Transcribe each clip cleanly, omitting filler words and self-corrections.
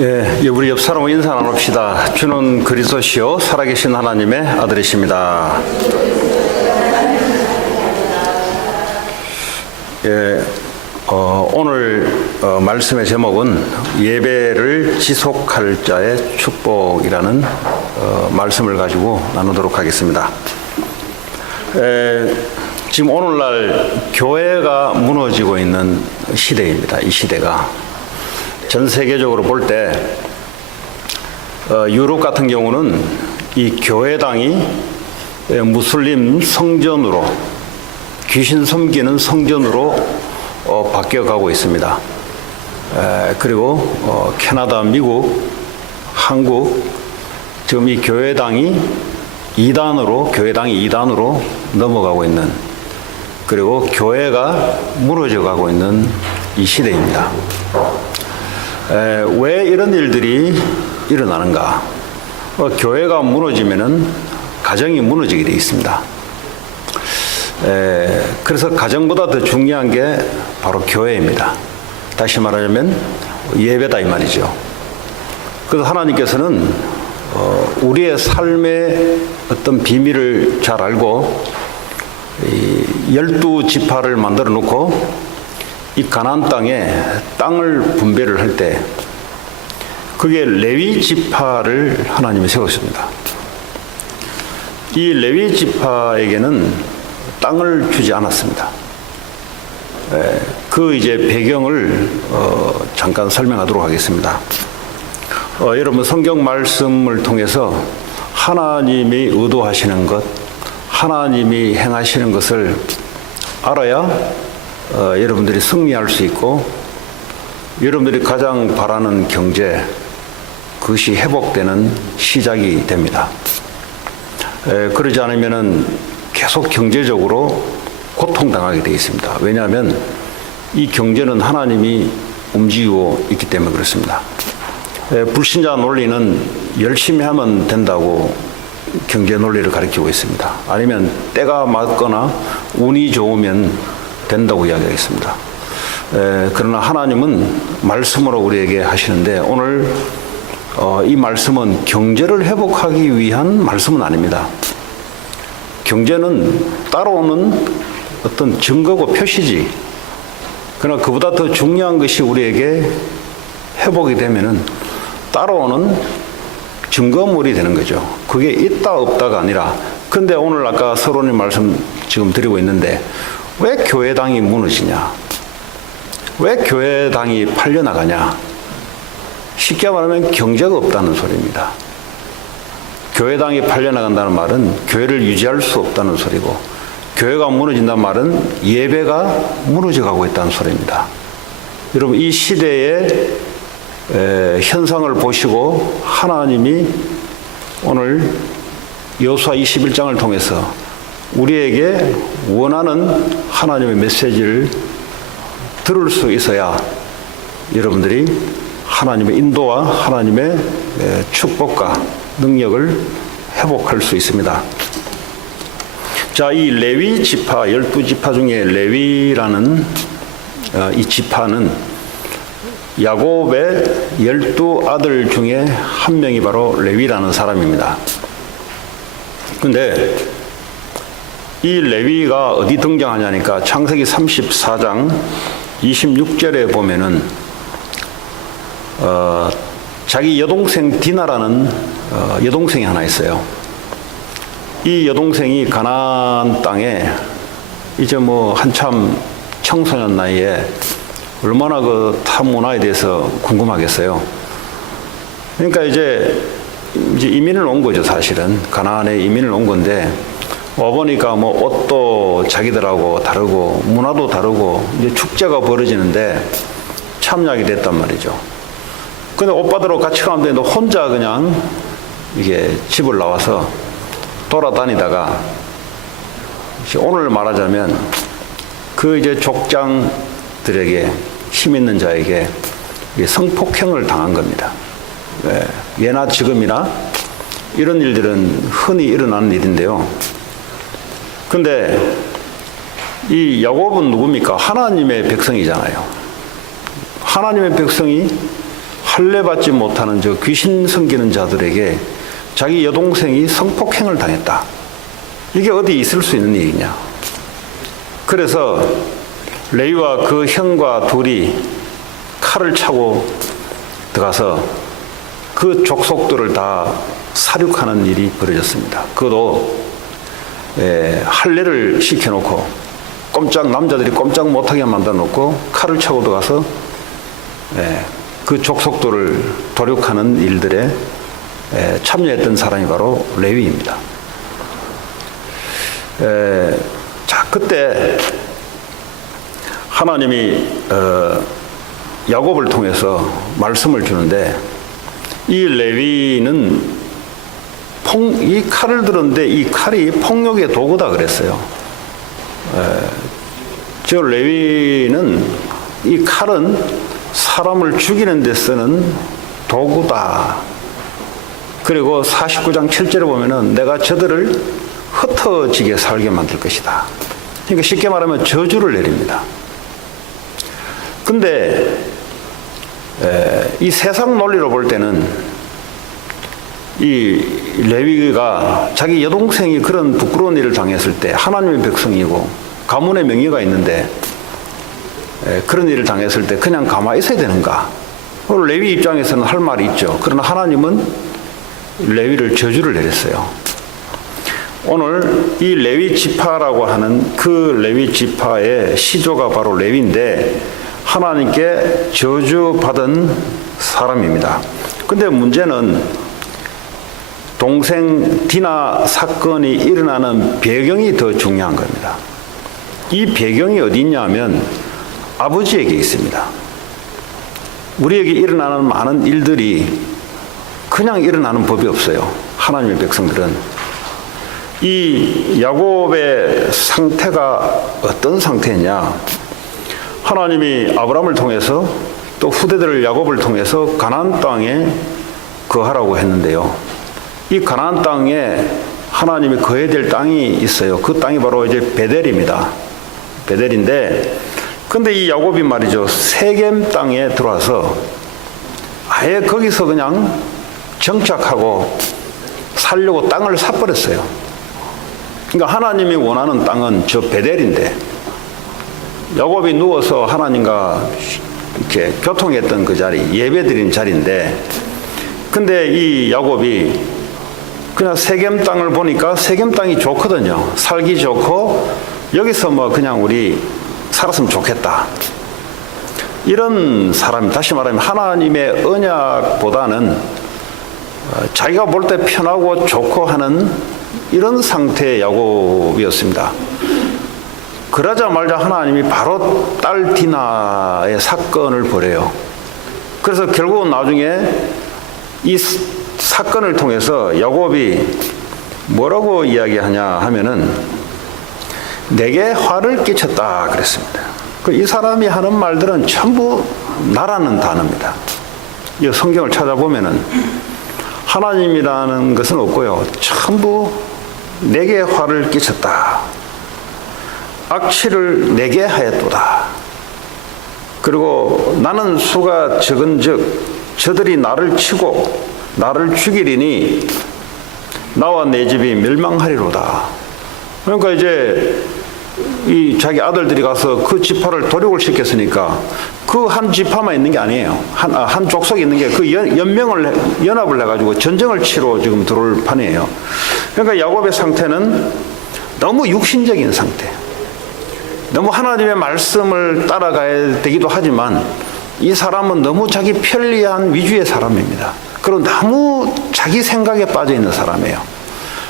예, 우리 옆 사람과 인사 나눕시다. 주는 그리스도시요 살아계신 하나님의 아들이십니다. 예, 오늘 말씀의 제목은 예배를 지속할 자의 축복이라는 말씀을 가지고 나누도록 하겠습니다. 지금 오늘날 교회가 무너지고 있는 시대입니다. 이 시대가 전 세계적으로 볼 때 유럽 같은 경우는 이 교회당이 무슬림 성전으로, 귀신 섬기는 성전으로 바뀌어가고 있습니다. 그리고 캐나다, 미국, 한국 지금 이 교회당이 이단으로 넘어가고 있는, 그리고 교회가 무너져가고 있는 이 시대입니다. 왜 이런 일들이 일어나는가? 교회가 무너지면은 가정이 무너지게 되어 있습니다. 그래서 가정보다 더 중요한 게 바로 교회입니다. 다시 말하자면 예배다 이 말이죠. 그래서 하나님께서는 우리의 삶의 어떤 비밀을 잘 알고 12지파를 만들어 놓고 이 가나안 땅에 땅을 분배를 할 때 그게 레위 지파를 하나님이 세웠습니다. 이 레위 지파에게는 땅을 주지 않았습니다. 그 이제 배경을 잠깐 설명하도록 하겠습니다. 여러분 성경 말씀을 통해서 하나님이 의도하시는 것, 하나님이 행하시는 것을 알아야 여러분들이 승리할 수 있고, 여러분들이 가장 바라는 경제, 그것이 회복되는 시작이 됩니다. 그러지 않으면은 계속 경제적으로 고통당하게 되어 있습니다. 왜냐하면 이 경제는 하나님이 움직이고 있기 때문에 그렇습니다. 불신자 논리는 열심히 하면 된다고 경제 논리를 가리키고 있습니다. 아니면 때가 맞거나 운이 좋으면 된다고 이야기하겠습니다. 그러나 하나님은 말씀으로 우리에게 하시는데, 오늘 이 말씀은 경제를 회복하기 위한 말씀은 아닙니다. 경제는 따라오는 어떤 증거고 표시지. 그러나 그보다 더 중요한 것이 우리에게 회복이 되면은 따라오는 증거물이 되는 거죠. 그게 있다 없다가 아니라. 근데 오늘 아까 서론의 말씀 지금 드리고 있는데, 왜 교회당이 무너지냐? 왜 교회당이 팔려나가냐? 쉽게 말하면 경제가 없다는 소리입니다. 교회당이 팔려나간다는 말은 교회를 유지할 수 없다는 소리고, 교회가 무너진다는 말은 예배가 무너져가고 있다는 소리입니다. 여러분, 이 시대의 현상을 보시고 하나님이 오늘 여호수아 21장을 통해서 우리에게 원하는 하나님의 메시지를 들을 수 있어야 여러분들이 하나님의 인도와 하나님의 축복과 능력을 회복할 수 있습니다. 자, 이 레위 지파, 12지파 중에 레위라는 이 지파는 야곱의 12아들 중에 한 명이 바로 레위라는 사람입니다. 근데 이 레위가 어디 등장하냐니까 창세기 34장 26절에 보면은 자기 여동생 디나라는 여동생이 하나 있어요. 이 여동생이 가나안 땅에 이제 뭐 한참 청소년 나이에 얼마나 그 타 문화에 대해서 궁금하겠어요. 그러니까 이제 이민을 온 거죠. 사실은 가나안에 이민을 온 건데, 와보니까 뭐 옷도 자기들하고 다르고 문화도 다르고 이제 축제가 벌어지는데 참여하게 됐단 말이죠. 근데 오빠들하고 같이 가는데 혼자 그냥 이게 집을 나와서 돌아다니다가, 오늘 말하자면 그 이제 족장들에게, 힘 있는 자에게 성폭행을 당한 겁니다. 예나 지금이나 이런 일들은 흔히 일어나는 일인데요. 근데 이 야곱은 누굽니까? 하나님의 백성이잖아요. 하나님의 백성이 할례받지 못하는 저 귀신 섬기는 자들에게 자기 여동생이 성폭행을 당했다. 이게 어디 있을 수 있는 일이냐. 그래서 레위와 그 형과 둘이 칼을 차고 들어가서 그 족속들을 다 살육하는 일이 벌어졌습니다. 그것도 할례를 시켜놓고 남자들이 꼼짝 못하게 만들어 놓고 칼을 차고 들어가서 그 족속들을 도륙하는 일들에 참여했던 사람이 바로 레위입니다. 자, 그때 하나님이 야곱을 통해서 말씀을 주는데 이 레위는 이 칼을 들었는데 이 칼이 폭력의 도구다 그랬어요. 저 레위는 이 칼은 사람을 죽이는 데 쓰는 도구다. 그리고 49장 7절에 보면은 내가 저들을 흩어지게 살게 만들 것이다. 그러니까 쉽게 말하면 저주를 내립니다. 근데 이 세상 논리로 볼 때는 이 레위가 자기 여동생이 그런 부끄러운 일을 당했을 때 하나님의 백성이고 가문의 명예가 있는데 그런 일을 당했을 때 그냥 가만히 있어야 되는가? 레위 입장에서는 할 말이 있죠. 그러나 하나님은 레위를 저주를 내렸어요. 오늘 이 레위 지파라고 하는 그 레위 지파의 시조가 바로 레위인데 하나님께 저주받은 사람입니다. 근데 문제는 동생 디나 사건이 일어나는 배경이 더 중요한 겁니다. 이 배경이 어디 있냐면 아버지에게 있습니다. 우리에게 일어나는 많은 일들이 그냥 일어나는 법이 없어요. 하나님의 백성들은. 이 야곱의 상태가 어떤 상태냐? 하나님이 아브라함을 통해서 또 후대들 야곱을 통해서 가나안 땅에 거하라고 했는데요. 이 가나안 땅에 하나님이 거해야 될 땅이 있어요. 그 땅이 바로 이제 베델입니다. 베델인데, 근데 이 야곱이 말이죠. 세겜 땅에 들어와서 아예 거기서 그냥 정착하고 살려고 땅을 사버렸어요. 그러니까 하나님이 원하는 땅은 저 베델인데 야곱이 누워서 하나님과 이렇게 교통했던 그 자리, 예배드린 자리인데, 근데 이 야곱이 그냥 세겜 땅을 보니까 세겜 땅이 좋거든요. 살기 좋고 여기서 뭐 그냥 우리 살았으면 좋겠다. 이런 사람이, 다시 말하면 하나님의 언약보다는 자기가 볼 때 편하고 좋고 하는 이런 상태의 야곱이었습니다. 그러자 말자 하나님이 바로 딸 디나의 사건을 벌여요. 그래서 결국은 나중에 이 사건을 통해서 야곱이 뭐라고 이야기하냐 하면은 내게 화를 끼쳤다 그랬습니다. 이 사람이 하는 말들은 전부 나라는 단어입니다. 이 성경을 찾아보면은 하나님이라는 것은 없고요. 전부 내게 화를 끼쳤다. 악취를 내게 하였도다. 그리고 나는 수가 적은즉 저들이 나를 치고 나를 죽이리니 나와 내 집이 멸망하리로다. 그러니까 이제 이 자기 아들들이 가서 그 지파를 도륙을 시켰으니까 그 한 지파만 있는 게 아니에요. 한 족속이 있는 게 그 연합을 해가지고 전쟁을 치러 지금 들어올 판이에요. 그러니까 야곱의 상태는 너무 육신적인 상태. 너무 하나님의 말씀을 따라가야 되기도 하지만 이 사람은 너무 자기 편리한 위주의 사람입니다. 그리고 너무 자기 생각에 빠져 있는 사람이에요.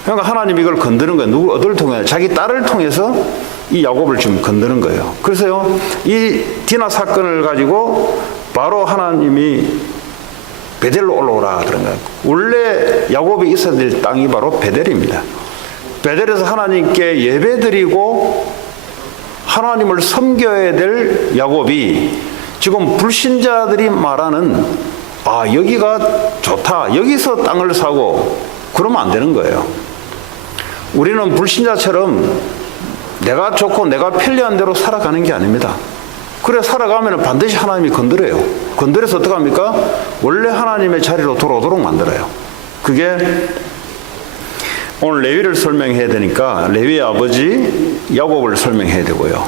그러니까 하나님이 이걸 건드는 거예요. 어디를 통해? 자기 딸을 통해서 이 야곱을 좀 건드는 거예요. 그래서요, 이 디나 사건을 가지고 바로 하나님이 베델로 올라오라 그런 거예요. 원래 야곱이 있어야 될 땅이 바로 베델입니다. 베델에서 하나님께 예배드리고 하나님을 섬겨야 될 야곱이 지금 불신자들이 말하는 여기가 좋다, 여기서 땅을 사고 그러면 안 되는 거예요. 우리는 불신자처럼 내가 좋고 내가 편리한 대로 살아가는 게 아닙니다. 그래 살아가면 반드시 하나님이 건드려요. 건드려서 어떻게 합니까? 원래 하나님의 자리로 돌아오도록 만들어요. 그게 오늘 레위를 설명해야 되니까 레위의 아버지 야곱을 설명해야 되고요.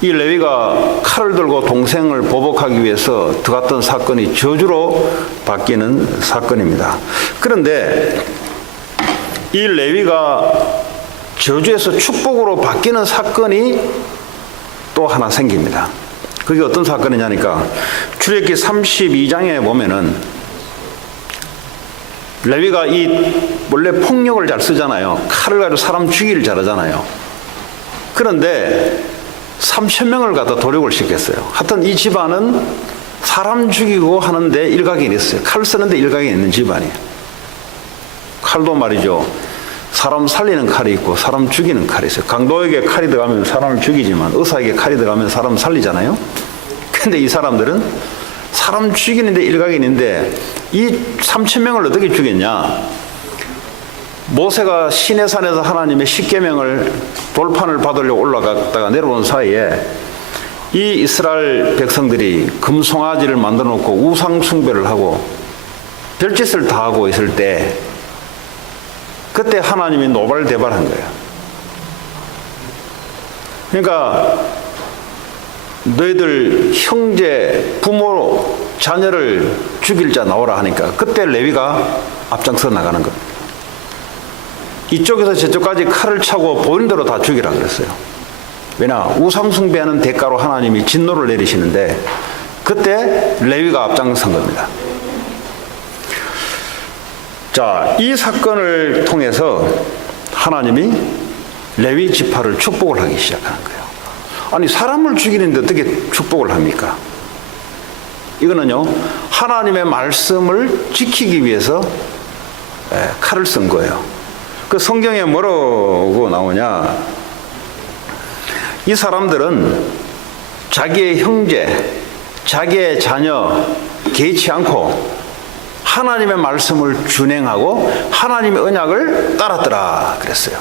이 레위가 칼을 들고 동생을 보복하기 위해서 들어갔던 사건이 저주로 바뀌는 사건입니다. 그런데 이 레위가 저주에서 축복으로 바뀌는 사건이 또 하나 생깁니다. 그게 어떤 사건이냐니까 출애굽기 32장에 보면은 레위가 원래 폭력을 잘 쓰잖아요. 칼을 가지고 사람 죽이기를 잘하잖아요. 그런데 3,000명을 갖다 도륙을 시켰어요. 하여튼 이 집안은 사람 죽이고 하는데 일각이 있어요. 칼 쓰는데 일각이 있는 집안이에요. 칼도 말이죠. 사람 살리는 칼이 있고 사람 죽이는 칼이 있어요. 강도에게 칼이 들어가면 사람을 죽이지만 의사에게 칼이 들어가면 사람 살리잖아요. 근데 이 사람들은 사람 죽이는데 일각이 있는데 이 3,000명을 어떻게 죽였냐? 모세가 시내산에서 하나님의 십계명을 돌판을 받으려고 올라갔다가 내려온 사이에 이 이스라엘 백성들이 금송아지를 만들어 놓고 우상 숭배를 하고 별짓을 다 하고 있을 때 그때 하나님이 노발대발한 거예요. 그러니까 너희들 형제, 부모, 자녀를 죽일 자 나오라 하니까 그때 레위가 앞장서 나가는 겁니다. 이쪽에서 저쪽까지 칼을 차고 보이는 대로 다 죽이라 그랬어요. 왜냐? 우상 숭배하는 대가로 하나님이 진노를 내리시는데 그때 레위가 앞장선 겁니다. 자, 이 사건을 통해서 하나님이 레위 지파를 축복을 하기 시작하는 거예요. 아니 사람을 죽이는데 어떻게 축복을 합니까? 이거는요 하나님의 말씀을 지키기 위해서 칼을 쓴 거예요. 그 성경에 뭐라고 나오냐? 이 사람들은 자기의 형제, 자기의 자녀 개의치 않고 하나님의 말씀을 준행하고 하나님의 언약을 따랐더라 그랬어요.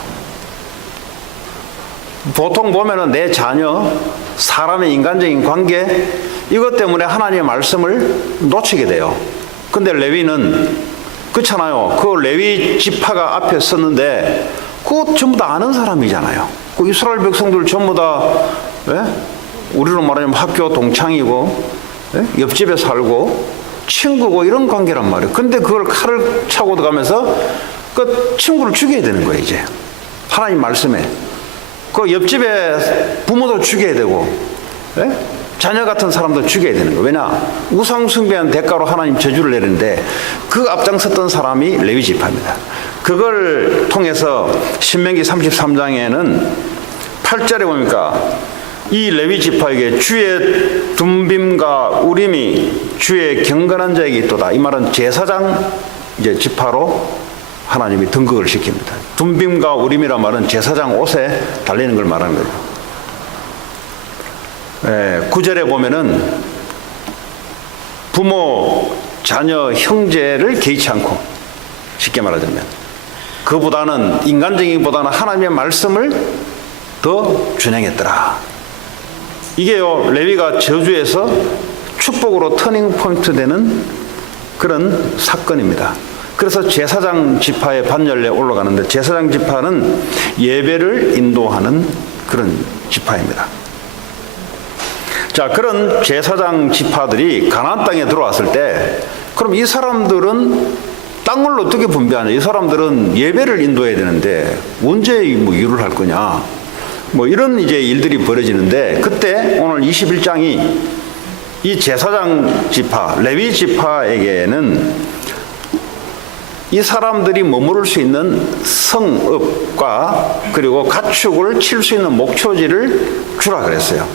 보통 보면은 내 자녀, 사람의 인간적인 관계 이것 때문에 하나님의 말씀을 놓치게 돼요. 근데 레위는 그렇잖아요. 그 레위 지파가 앞에 섰는데 그거 전부 다 아는 사람이잖아요. 그 이스라엘 백성들 전부 다 우리로 말하면 학교 동창이고 옆집에 살고 친구고 이런 관계란 말이에요. 근데 그걸 칼을 차고 들어가면서 그 친구를 죽여야 되는 거예요. 이제 하나님 말씀에 그 옆집에 부모도 죽여야 되고 자녀 같은 사람도 죽여야 되는 거예요. 왜냐? 우상 숭배한 대가로 하나님 저주를 내리는데 그 앞장섰던 사람이 레위 지파입니다. 그걸 통해서 신명기 33장에는 8절에 보니까 이 레위 지파에게 주의 둠빔과 우림이 주의 경건한 자에게 있도다. 이 말은 제사장 이제 지파로 하나님이 등극을 시킵니다. 둠빔과 우림이란 말은 제사장 옷에 달리는 걸 말하는 거예요. 9절에 보면은 부모, 자녀, 형제를 개의치 않고 쉽게 말하자면 그보다는 인간적인보다는 하나님의 말씀을 더 준행했더라. 이게요 레위가 저주에서 축복으로 터닝 포인트 되는 그런 사건입니다. 그래서 제사장 지파의 반열에 올라가는데 제사장 지파는 예배를 인도하는 그런 지파입니다. 자, 그런 제사장 지파들이 가나안 땅에 들어왔을 때 그럼 이 사람들은 땅을 어떻게 분배하냐? 이 사람들은 예배를 인도해야 되는데 언제 일을 할 거냐? 이런 이제 일들이 벌어지는데 그때 오늘 21장이 이 제사장 지파, 레위 지파에게는 이 사람들이 머무를 수 있는 성읍과 그리고 가축을 칠 수 있는 목초지를 주라 그랬어요.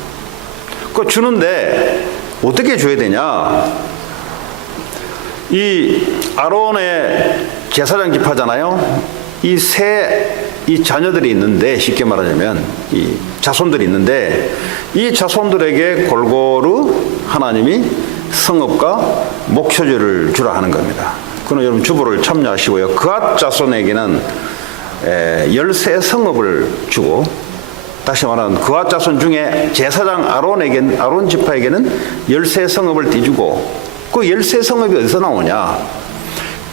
그 주는데 어떻게 줘야 되냐? 이 아론의 제사장 지파잖아요. 이 자녀들이 있는데 쉽게 말하자면 이 자손들이 있는데 이 자손들에게 골고루 하나님이 성읍과 목초지를 주라 하는 겁니다. 그는 여러분 주보를 참여하시고요. 그앗 자손에게는 13성읍을 주고 다시 말하면 그앗 자손 중에 제사장 아론 지파에게는 13성읍을 띠주고, 그 13성읍이 어디서 나오냐?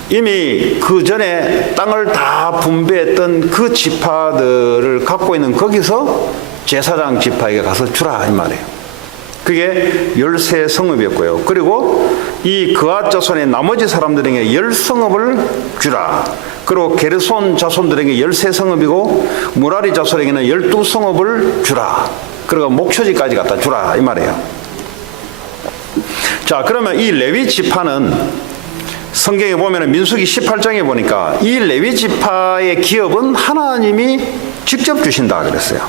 이미 그 전에 땅을 다 분배했던 그 지파들을 갖고 있는 거기서 제사장 지파에게 가서 주라 이 말이에요. 그게 13성읍이었고요. 그리고 이 그앗 자손의 나머지 사람들에게 10성읍을 주라. 그리고 게르손 자손들에게 13성읍이고 무라리 자손에게는 12성읍을 주라. 그리고 목초지까지 갖다 주라 이 말이에요. 자, 그러면 이 레위 지파는 성경에 보면 민수기 18장에 보니까 이 레위 지파의 기업은 하나님이 직접 주신다 그랬어요.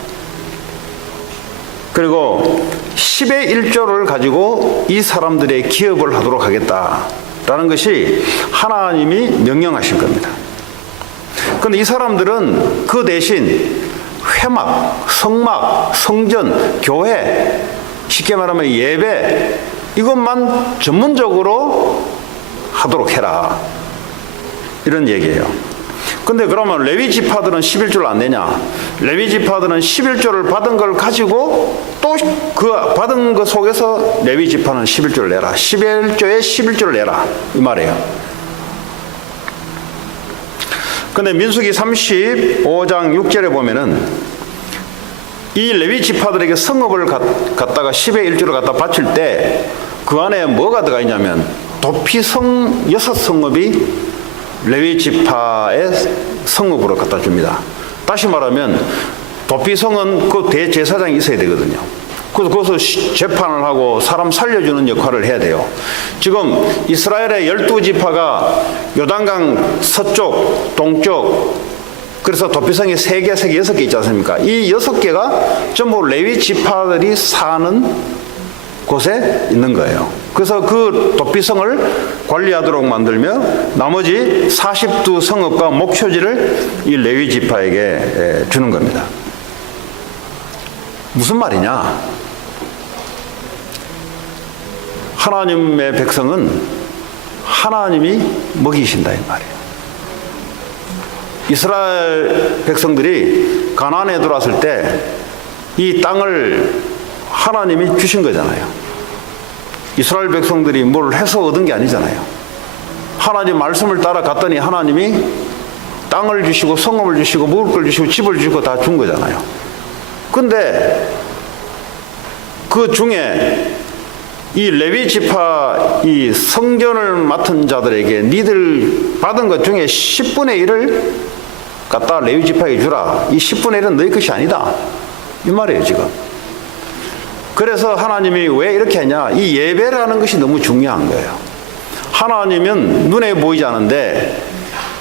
그리고 10의 1조를 가지고 이 사람들의 기업을 하도록 하겠다라는 것이 하나님이 명령하신 겁니다. 그런데 이 사람들은 그 대신 회막, 성막, 성전, 교회, 쉽게 말하면 예배, 이것만 전문적으로 하도록 해라, 이런 얘기예요. 근데 그러면 레위 지파들은 11조를 안 내냐? 레위 지파들은 11조를 받은 걸 가지고 또 그 받은 것 속에서 레위 지파는 11조를 내라. 11조에 11조를 내라 이 말이에요. 근데 민수기 35장 6절에 보면은 이 레위 지파들에게 성읍을 갖다가 10의 1조를 갖다 바칠 때 그 안에 뭐가 들어가 있냐면 도피성 6성읍이 레위 지파의 성읍으로 갖다 줍니다. 다시 말하면 도피성은 그 대제사장이 있어야 되거든요. 그래서 거기서 재판을 하고 사람 살려주는 역할을 해야 돼요. 지금 이스라엘의 12지파가 요단강 서쪽, 동쪽, 그래서 도피성이 3개, 6개 있지 않습니까? 이 6개가 전부 레위 지파들이 사는 곳에 있는 거예요. 그래서 그 도피성을 관리하도록 만들며 나머지 42성읍과 목초지를 이 레위 지파에게 주는 겁니다. 무슨 말이냐? 하나님의 백성은 하나님이 먹이신다 이 말이에요. 이스라엘 백성들이 가나안에 들어왔을 때 이 땅을 하나님이 주신 거잖아요. 이스라엘 백성들이 뭘 해서 얻은 게 아니잖아요. 하나님 말씀을 따라갔더니 하나님이 땅을 주시고 성읍을 주시고 먹을 걸 주시고 집을 주시고 다 준 거잖아요. 근데 그 중에 이 레위 지파 이 성전을 맡은 자들에게 니들 받은 것 중에 10분의 1을 갖다 레위 지파에게 주라. 이 10분의 1은 너희 것이 아니다 이 말이에요 지금. 그래서 하나님이 왜 이렇게 하냐? 이 예배라는 것이 너무 중요한 거예요. 하나님은 눈에 보이지 않는데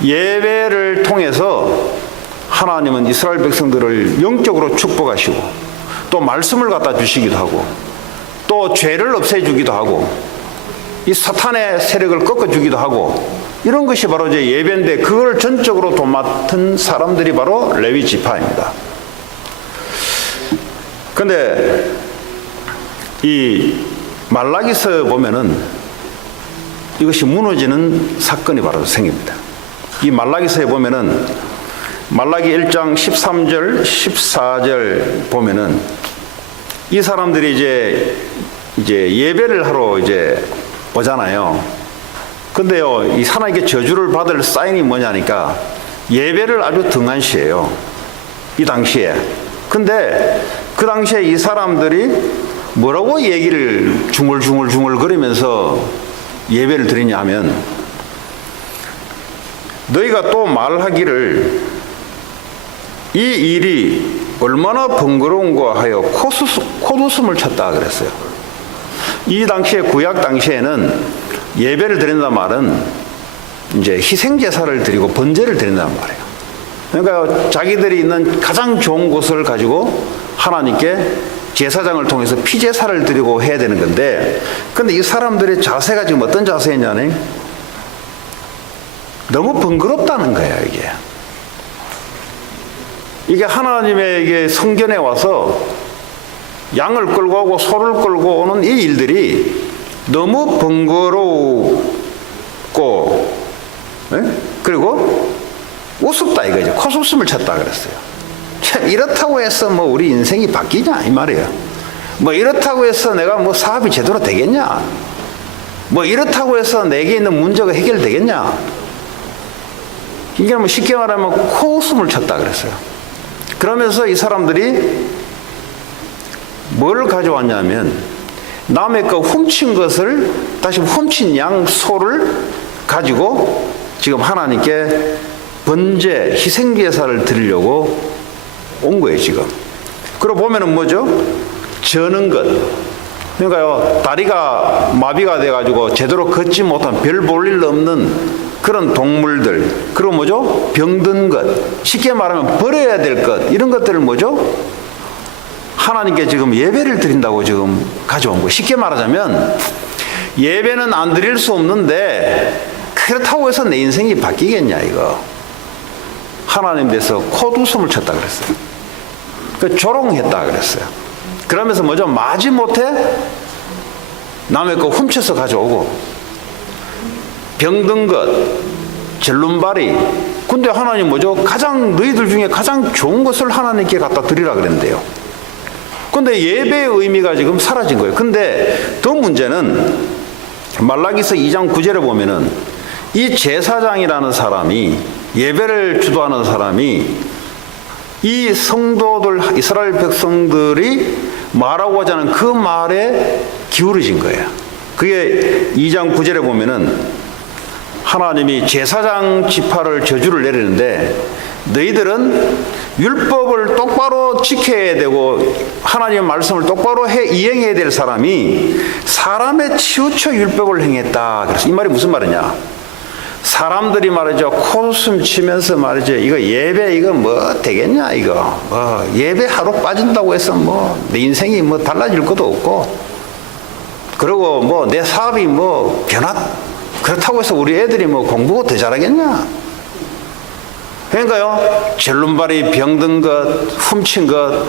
예배를 통해서 하나님은 이스라엘 백성들을 영적으로 축복하시고 또 말씀을 갖다 주시기도 하고 또 죄를 없애주기도 하고 이 사탄의 세력을 꺾어주기도 하고 이런 것이 바로 이제 예배인데 그걸 전적으로 도맡은 사람들이 바로 레위 지파입니다. 근데 이 말라기서 보면은 이것이 무너지는 사건이 바로 생깁니다. 이 말라기서에 보면은 말라기 1장 13절 14절 보면은 이 사람들이 이제 예배를 하러 이제 오잖아요. 근데요, 이 하나님께 저주를 받을 사인이 뭐냐니까 예배를 아주 등한시해요. 이 당시에. 근데 그 당시에 이 사람들이 뭐라고 얘기를 중얼중얼 거리면서 예배를 드리냐 하면 너희가 또 말하기를 이 일이 얼마나 번거로운가 하여 콧웃음을 쳤다 그랬어요. 이 당시에 구약 당시에는 예배를 드린다는 말은 이제 희생제사를 드리고 번제를 드린다는 말이에요. 그러니까 자기들이 있는 가장 좋은 곳을 가지고 하나님께 제사장을 통해서 피제사를 드리고 해야 되는 건데, 근데 이 사람들의 자세가 지금 어떤 자세냐니 너무 번거롭다는 거예요. 이게 하나님의 이게 성전에 와서 양을 끌고 오고 소를 끌고 오는 이 일들이 너무 번거롭고 그리고 우습다 이거죠. 콧웃음을 쳤다 그랬어요. 참 이렇다고 해서 뭐 우리 인생이 바뀌냐 이 말이에요. 뭐 이렇다고 해서 내가 뭐 사업이 제대로 되겠냐? 뭐 이렇다고 해서 내게 있는 문제가 해결되겠냐? 이게 뭐 쉽게 말하면 코웃음을 쳤다 그랬어요. 그러면서 이 사람들이 뭘 가져왔냐면 남의 거 훔친 것을 다시 훔친 양 소를 가지고 지금 하나님께 번제 희생제사를 드리려고 온 거예요 지금. 그리고 보면은 뭐죠? 저는 것. 그러니까요 다리가 마비가 돼가지고 제대로 걷지 못한 별 볼 일 없는 그런 동물들, 그리고 뭐죠? 병든 것, 쉽게 말하면 버려야 될 것, 이런 것들을 뭐죠? 하나님께 지금 예배를 드린다고 지금 가져온 거예요. 쉽게 말하자면 예배는 안 드릴 수 없는데 그렇다고 해서 내 인생이 바뀌겠냐 이거. 하나님 대해서 콧웃음을 쳤다 그랬어요. 조롱했다 그랬어요. 그러면서 뭐죠? 마지못해 남의 거 훔쳐서 가져오고 병든 것, 절름발이. 근데 하나님 뭐죠? 가장 너희들 중에 가장 좋은 것을 하나님께 갖다 드리라 그랬는데요. 근데 예배의 의미가 지금 사라진 거예요. 근데 더 문제는 말라기서 2장 9절에 보면은 이 제사장이라는 사람이, 예배를 주도하는 사람이 이 성도들, 이스라엘 백성들이 말하고자 하는 그 말에 기울어진 거예요. 그게 2장 9절에 보면은 하나님이 제사장 지파를 저주를 내리는데 너희들은 율법을 똑바로 지켜야 되고 하나님의 말씀을 똑바로 이행해야 될 사람이 사람의 치우쳐 율법을 행했다. 그래서 이 말이 무슨 말이냐? 사람들이 말이죠, 코웃음 치면서 말이죠, 이거 예배 이거 뭐 되겠냐 이거, 뭐 예배 하루 빠진다고 해서 뭐 내 인생이 뭐 달라질 것도 없고, 그리고 뭐 내 사업이 뭐 그렇다고 해서 우리 애들이 뭐 공부가 더 잘하겠냐? 그러니까요, 절름발이 병든 것, 훔친 것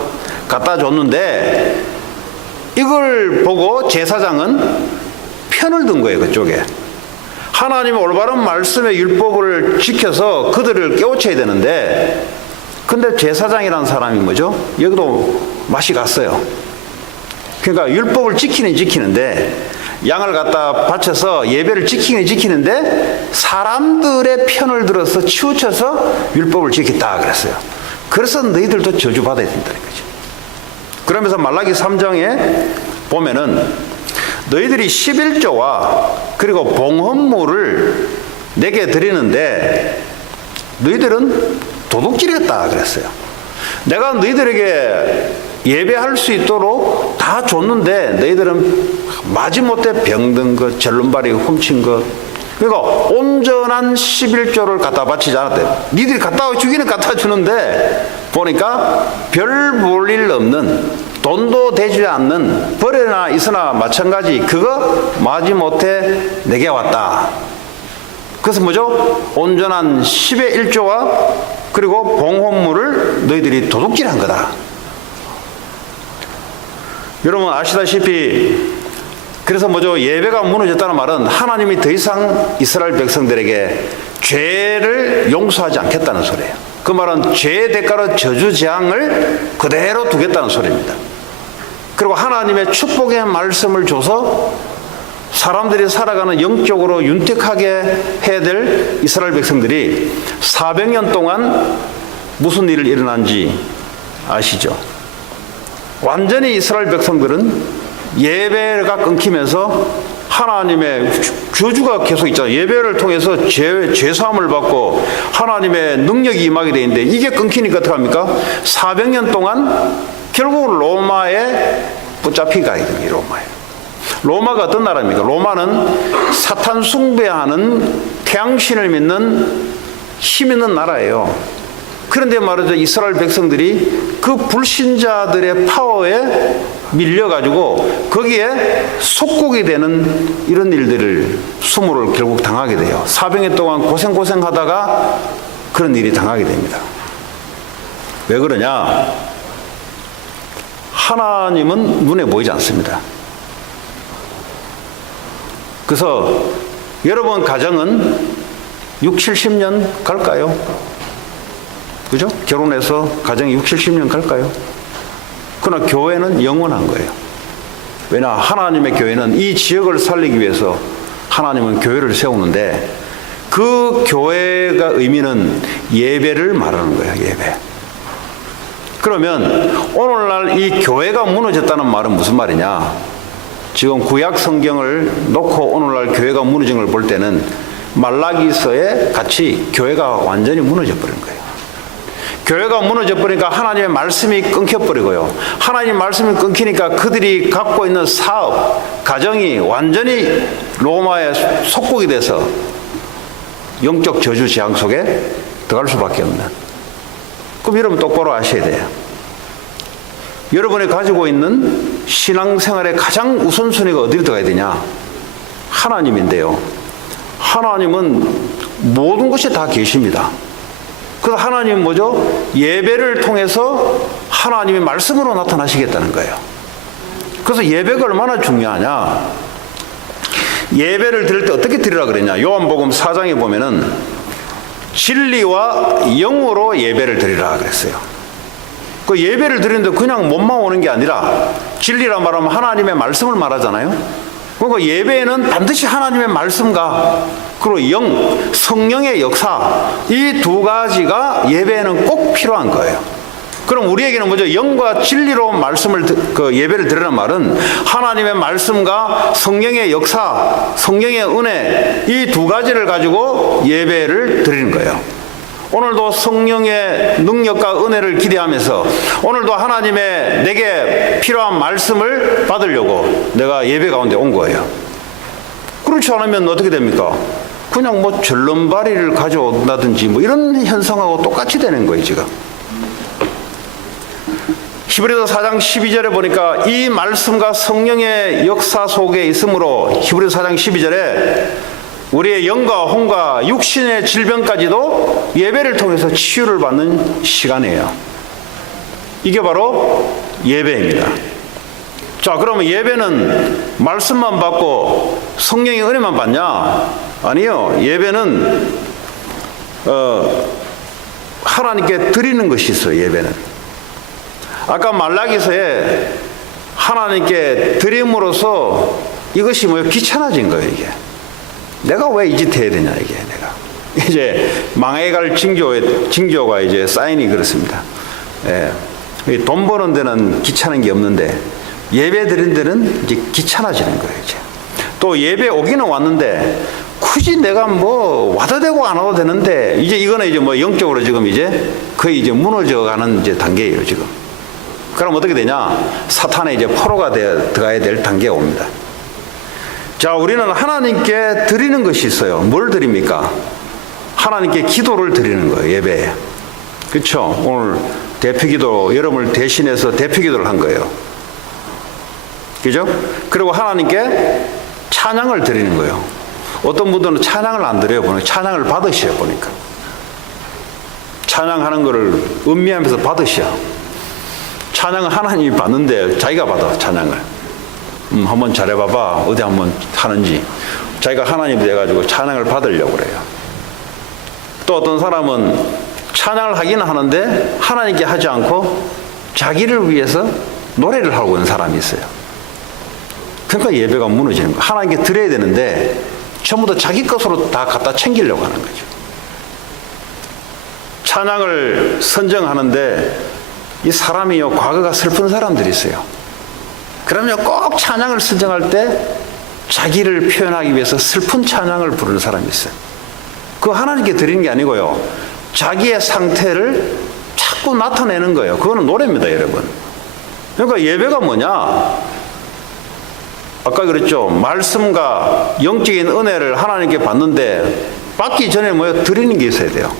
갖다 줬는데 이걸 보고 제사장은 편을 든 거예요, 그쪽에. 하나님의 올바른 말씀의 율법을 지켜서 그들을 깨우쳐야 되는데, 근데 제사장이라는 사람이 뭐죠? 여기도 맛이 갔어요. 그러니까 율법을 지키는데 양을 갖다 바쳐서 예배를 지키는데 사람들의 편을 들어서 치우쳐서 율법을 지켰다 그랬어요. 그래서 너희들도 저주받아야 된다는 거죠. 그러면서 말라기 3장에 보면은 너희들이 11조와 그리고 봉헌물을 내게 드리는데 너희들은 도둑질했다 그랬어요. 내가 너희들에게 예배할 수 있도록 다 줬는데 너희들은 마지못해 병든 것, 절름발이 훔친 것, 그러니까 온전한 11조를 갖다 바치지 않았대. 니들이 갖다 주기는 갖다 주는데 보니까 별 볼 일 없는, 돈도 되지 않는, 벌에나 있으나 마찬가지, 그거 마지못해 내게 왔다. 그래서 뭐죠? 온전한 10의 1조와 그리고 봉헌물을 너희들이 도둑질한 거다. 여러분 아시다시피, 그래서 뭐죠? 예배가 무너졌다는 말은 하나님이 더 이상 이스라엘 백성들에게 죄를 용서하지 않겠다는 소리예요. 그 말은 죄의 대가로 저주 재앙을 그대로 두겠다는 소리입니다. 그리고 하나님의 축복의 말씀을 줘서 사람들이 살아가는 영적으로 윤택하게 해야 될 이스라엘 백성들이 400년 동안 무슨 일이 일어난지 아시죠? 완전히 이스라엘 백성들은 예배가 끊기면서 하나님의 저주가 계속 있잖아요. 예배를 통해서 죄사함을 받고 하나님의 능력이 임하게 되어 있는데 이게 끊기니까 어떡합니까? 400년 동안 결국 로마에 붙잡히게 가게 됩니다. 로마가 어떤 나라입니까? 로마는 사탄 숭배하는 태양신을 믿는 힘 있는 나라예요. 그런데 말이죠, 이스라엘 백성들이 그 불신자들의 파워에 밀려가지고 거기에 속국이 되는 이런 일들을, 수모를 결국 당하게 돼요. 400년 동안 고생하다가 그런 일이 당하게 됩니다. 왜 그러냐? 하나님은 눈에 보이지 않습니다. 그래서 여러분 가정은 60, 70년 갈까요? 그죠? 결혼해서 가정이 60, 70년 갈까요? 그러나 교회는 영원한 거예요. 왜냐? 하나님의 교회는 이 지역을 살리기 위해서 하나님은 교회를 세우는데 그 교회가 의미는 예배를 말하는 거예요. 예배. 그러면 오늘날 이 교회가 무너졌다는 말은 무슨 말이냐? 지금 구약 성경을 놓고 오늘날 교회가 무너진 걸 볼 때는 말라기서에 같이 교회가 완전히 무너져 버린 거예요. 교회가 무너져 버리니까 하나님의 말씀이 끊겨 버리고요. 하나님 말씀이 끊기니까 그들이 갖고 있는 사업, 가정이 완전히 로마의 속국이 돼서 영적 저주 재앙 속에 들어갈 수밖에 없는. 그럼 여러분 똑바로 아셔야 돼요. 여러분이 가지고 있는 신앙생활의 가장 우선순위가 어디로 들어가야 되냐? 하나님인데요. 하나님은 모든 것이 다 계십니다. 그래서 하나님은 뭐죠? 예배를 통해서 하나님이 말씀으로 나타나시겠다는 거예요. 그래서 예배가 얼마나 중요하냐? 예배를 드릴 때 어떻게 드리라 그랬냐? 요한복음 4장에 보면은 진리와 영으로 예배를 드리라 그랬어요. 그 예배를 드리는데 그냥 몸만 오는 게 아니라 진리라 말하면 하나님의 말씀을 말하잖아요. 그러니까 예배에는 반드시 하나님의 말씀과 그리고 영, 성령의 역사 이 두 가지가 예배에는 꼭 필요한 거예요. 그럼 우리에게는 뭐죠? 영과 진리로 말씀을 예배를 드리는 말은 하나님의 말씀과 성령의 역사, 성령의 은혜 이 두 가지를 가지고 예배를 드리는 거예요. 오늘도 성령의 능력과 은혜를 기대하면서 오늘도 하나님의 내게 필요한 말씀을 받으려고 내가 예배 가운데 온 거예요. 그렇지 않으면 어떻게 됩니까? 그냥 뭐 절름발이를 가져온다든지 뭐 이런 현상하고 똑같이 되는 거예요, 지금. 히브리서 4장 12절에 보니까 이 말씀과 성령의 역사 속에 있으므로 히브리서 4장 12절에 우리의 영과 혼과 육신의 질병까지도 예배를 통해서 치유를 받는 시간이에요. 이게 바로 예배입니다. 자, 그러면 예배는 말씀만 받고 성령의 은혜만 받냐? 아니요. 예배는 하나님께 드리는 것이 있어요. 예배는. 아까 말라기서에 하나님께 드림으로써 이것이 뭐예요? 귀찮아진 거예요. 이게. 내가 왜 이 짓 해야 되냐, 이게 내가. 이제 망해갈 징조가 이제 사인이 그렇습니다. 예. 돈 버는 데는 귀찮은 게 없는데 예배 드린 데는 이제 귀찮아지는 거예요, 이제. 또 예배 오기는 왔는데 굳이 내가 뭐 와도 되고 안 와도 되는데 이제 이거는 이제 뭐 영적으로 지금 이제 거의 이제 무너져 가는 이제 단계예요, 지금. 그럼 어떻게 되냐? 사탄의 이제 포로가 들어가야 될 단계에 옵니다. 자, 우리는 하나님께 드리는 것이 있어요. 뭘 드립니까? 하나님께 기도를 드리는 거예요, 예배에. 그렇죠? 오늘 대표기도, 여러분을 대신해서 대표기도를 한 거예요. 그죠? 그리고 하나님께 찬양을 드리는 거예요. 어떤 분들은 찬양을 안 드려요, 보니까. 찬양을 받으셔요, 보니까. 찬양하는 거를 음미하면서 받으셔. 찬양은 하나님이 받는데 자기가 받아, 찬양을. 한번 잘해봐봐. 어디 한번 하는지. 자기가 하나님이 돼가지고 찬양을 받으려고 그래요. 또 어떤 사람은 찬양을 하기는 하는데 하나님께 하지 않고 자기를 위해서 노래를 하고 있는 사람이 있어요. 그러니까 예배가 무너지는 거예요. 하나님께 드려야 되는데 전부 다 자기 것으로 다 갖다 챙기려고 하는 거죠. 찬양을 선정하는데 이 사람이요, 과거가 슬픈 사람들이 있어요. 그러면 꼭 찬양을 선정할 때 자기를 표현하기 위해서 슬픈 찬양을 부르는 사람이 있어요. 그거 하나님께 드리는 게 아니고요. 자기의 상태를 자꾸 나타내는 거예요. 그거는 노래입니다, 여러분. 그러니까 예배가 뭐냐? 아까 그랬죠. 말씀과 영적인 은혜를 하나님께 받는데 받기 전에 뭐예요? 드리는 게 있어야 돼요.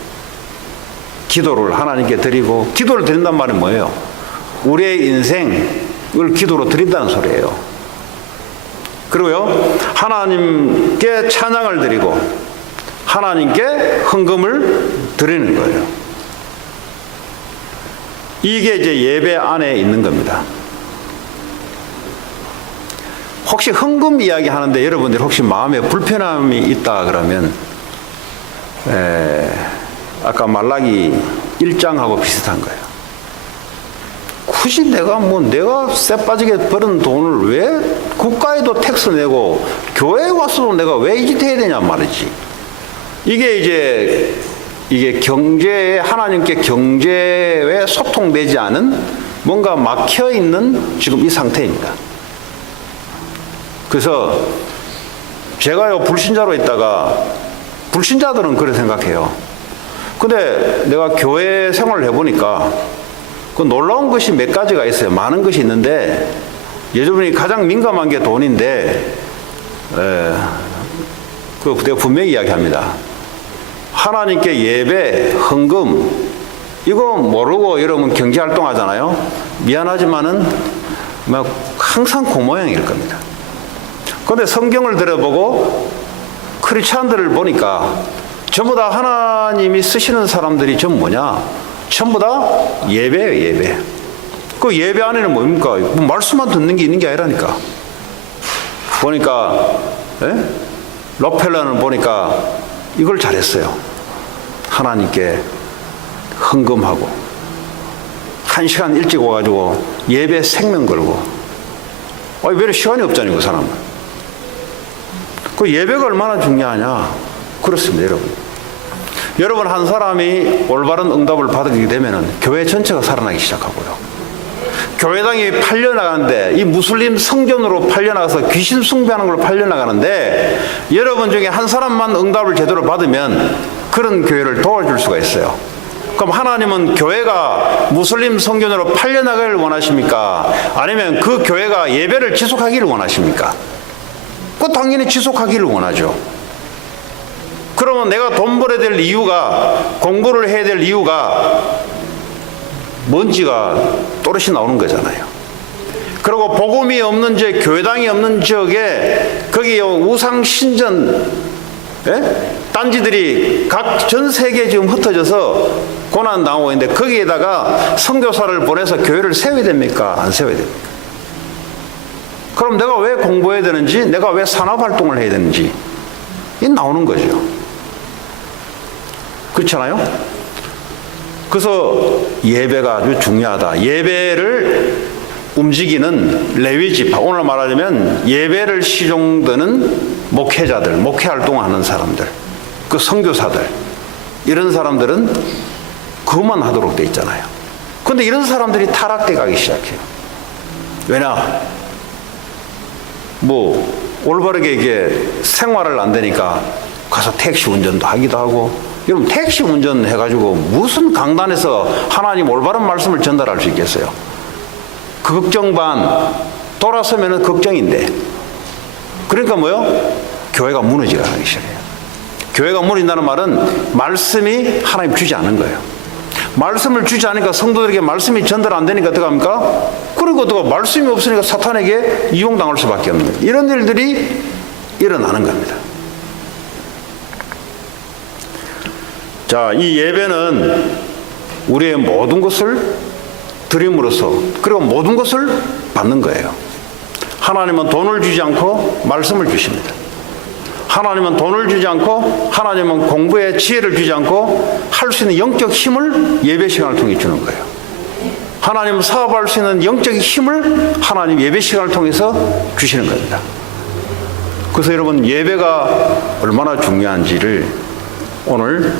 기도를 하나님께 드리고, 기도를 드린단 말은 뭐예요? 우리의 인생을 기도로 드린다는 소리예요. 그리고요, 하나님께 찬양을 드리고 하나님께 헌금을 드리는 거예요. 이게 이제 예배 안에 있는 겁니다. 혹시 헌금 이야기 하는데 여러분들 혹시 마음에 불편함이 있다 그러면 아까 말라기 일장하고 비슷한 거예요. 굳이 내가 쎄 빠지게 벌은 돈을 왜 국가에도 텍스 내고 교회에 와서도 내가 왜 이 짓 해야 되냐 말이지. 이게 경제에, 하나님께 경제에 소통되지 않은 뭔가 막혀 있는 지금 이 상태입니다. 그래서 제가요, 불신자로 있다가, 불신자들은 그렇게 생각해요. 근데 내가 교회 생활을 해보니까 그 놀라운 것이 몇 가지가 있어요. 많은 것이 있는데, 여러분이 가장 민감한 게 돈인데, 내가 분명히 이야기합니다. 하나님께 예배, 헌금, 이거 모르고 여러분 경제활동 하잖아요. 미안하지만은 막 항상 그 모양일 겁니다. 그런데 성경을 들어보고 크리스찬들을 보니까 전부 다 하나님이 쓰시는 사람들이 전부 뭐냐? 전부 다 예배예요, 예배. 그 예배 안에는 뭡니까? 뭐 말씀만 듣는 게 있는 게 아니라니까. 보니까, 록펠러는 보니까 이걸 잘했어요. 하나님께 헌금하고, 1시간 일찍 와가지고 예배 생명 걸고. 왜 이렇게 시간이 없잖아요, 그 사람은. 그 예배가 얼마나 중요하냐. 그렇습니다, 여러분. 여러분, 한 사람이 올바른 응답을 받게 되면은 교회 전체가 살아나기 시작하고요. 교회당이 팔려나가는데, 이 무슬림 성전으로 팔려나가서 귀신 숭배하는 걸로 팔려나가는데, 여러분 중에 한 사람만 응답을 제대로 받으면 그런 교회를 도와줄 수가 있어요. 그럼 하나님은 교회가 무슬림 성전으로 팔려나가기를 원하십니까? 아니면 그 교회가 예배를 지속하기를 원하십니까? 그 당연히 지속하기를 원하죠. 그러면 내가 돈 벌어야 될 이유가, 공부를 해야 될 이유가 뭔지가 또렷이 나오는 거잖아요. 그리고 복음이 없는 지역, 교회당이 없는 지역에 거기 우상 신전 딴지들이 각 전 세계에 지금 흩어져서 고난 당하고 있는데, 거기에다가 선교사를 보내서 교회를 세워야 됩니까? 안 세워야 됩니까? 그럼 내가 왜 공부해야 되는지, 내가 왜 산업활동을 해야 되는지, 이 나오는 거죠. 그렇잖아요? 그래서 예배가 아주 중요하다. 예배를 움직이는 레위 지파, 오늘 말하자면 예배를 시종드는 목회자들, 목회활동하는 사람들, 그 선교사들, 이런 사람들은 그것만 하도록 돼 있잖아요. 그런데 이런 사람들이 타락돼 가기 시작해요. 왜냐? 올바르게 이게 생활을 안 되니까 가서 택시 운전도 하기도 하고. 여러분, 택시 운전 해가지고 무슨 강단에서 하나님 올바른 말씀을 전달할 수 있겠어요? 그 걱정 반, 돌아서면은 걱정인데. 그러니까 교회가 무너지기 시작해요. 교회가 무너진다는 말은 말씀이 하나님 주지 않은 거예요. 말씀을 주지 않으니까 성도들에게 말씀이 전달 안 되니까 어떡합니까? 그리고 또 말씀이 없으니까 사탄에게 이용당할 수밖에 없는 거예요. 이런 일들이 일어나는 겁니다. 자, 이 예배는 우리의 모든 것을 드림으로써, 그리고 모든 것을 받는 거예요. 하나님은 돈을 주지 않고 말씀을 주십니다. 하나님은 돈을 주지 않고, 하나님은 공부에 지혜를 주지 않고 할 수 있는 영적 힘을 예배 시간을 통해 주는 거예요. 하나님은 사업할 수 있는 영적 힘을 하나님 예배 시간을 통해서 주시는 겁니다. 그래서 여러분, 예배가 얼마나 중요한지를 오늘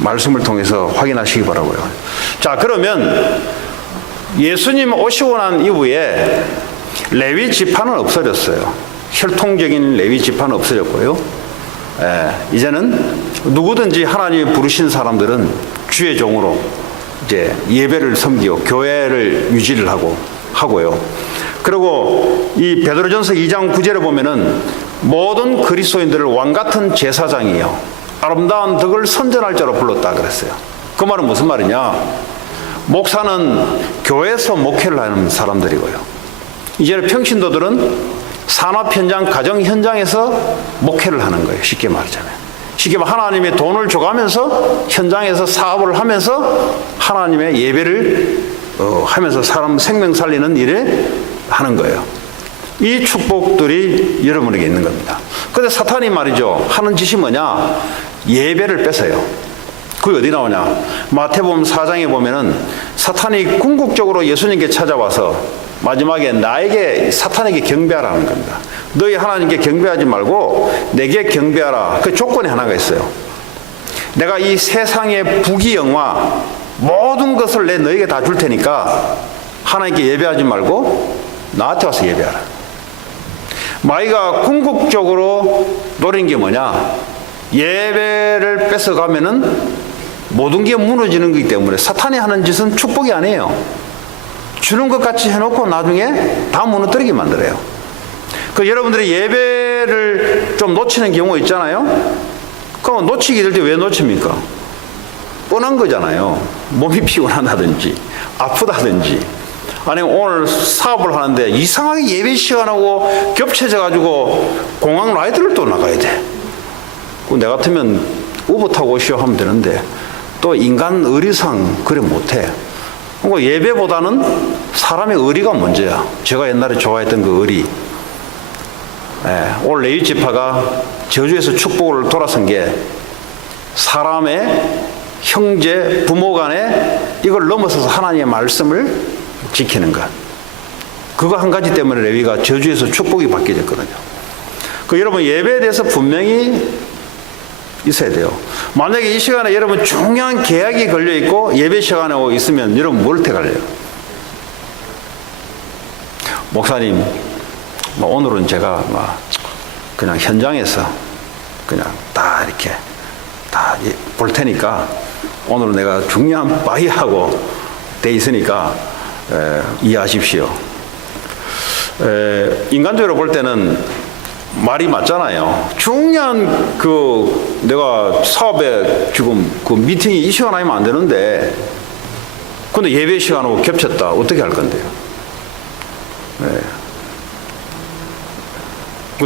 말씀을 통해서 확인하시기 바라고요. 자, 그러면 예수님 오시고 난 이후에 레위 지파는 없어졌어요. 혈통적인 레위 지파는 없어졌고요. 이제는 누구든지 하나님이 부르신 사람들은 주의 종으로 이제 예배를 섬기고 교회를 유지를 하고요. 그리고 이 베드로전서 2장 9절에 보면은 모든 그리스도인들을 왕 같은 제사장이요 아름다운 덕을 선전할 자로 불렀다 그랬어요. 그 말은 무슨 말이냐? 목사는 교회에서 목회를 하는 사람들이고요. 이제는 평신도들은 산업 현장, 가정 현장에서 목회를 하는 거예요. 쉽게 말하자면. 쉽게 말하면 하나님의 돈을 줘가면서 현장에서 사업을 하면서 하나님의 예배를 하면서 사람 생명 살리는 일을 하는 거예요. 이 축복들이 여러분에게 있는 겁니다. 그런데 사탄이 말이죠, 하는 짓이 뭐냐? 예배를 뺏어요. 그게 어디 나오냐? 마태복음 4장에 보면은 사탄이 궁극적으로 예수님께 찾아와서 마지막에 나에게 사탄에게 경배하라는 겁니다. 너희 하나님께 경배하지 말고 내게 경배하라. 그 조건이 하나가 있어요. 내가 이 세상의 부귀영화 모든 것을 내 너에게 다 줄 테니까 하나님께 예배하지 말고 나한테 와서 예배하라. 마귀가 궁극적으로 노린 게 뭐냐? 예배를 뺏어가면은 모든 게 무너지는 거기 때문에 사탄이 하는 짓은 축복이 아니에요. 주는 것 같이 해놓고 나중에 다 무너뜨리게 만들어요. 그 여러분들이 예배를 좀 놓치는 경우 있잖아요. 그럼 놓치게 될 때 왜 놓칩니까? 뻔한 거잖아요. 몸이 피곤하다든지 아프다든지 아니면 오늘 사업을 하는데 이상하게 예배 시간하고 겹쳐져 가지고 공항 라이드를 또 나가야 돼. 내 같으면 우버 타고 오시오 하면 되는데 또 인간 의리상 그래 못해. 그러니까 예배보다는 사람의 의리가 먼저야. 제가 옛날에 좋아했던 그 의리. 오늘 레위 지파가 저주에서 축복을 돌아선 게 사람의 형제, 부모 간에 이걸 넘어서서 하나님의 말씀을 지키는 것. 그거 한 가지 때문에 레위가 저주에서 축복이 받게 됐거든요. 그 여러분 예배에 대해서 분명히 있어야 돼요. 만약에 이 시간에 여러분 중요한 계약이 걸려 있고 예배 시간에 있으면 여러분 뭘 택할래요? 목사님, 오늘은 제가 그냥 현장에서 그냥 다 이렇게 다 볼 테니까 오늘은 내가 중요한 바이하고 돼 있으니까 이해하십시오. 인간적으로 볼 때는 말이 맞잖아요. 중요한 내가 사업에 지금 그 미팅이 이 시간 아니면 안 되는데 근데 예배 시간하고 겹쳤다. 어떻게 할 건데요?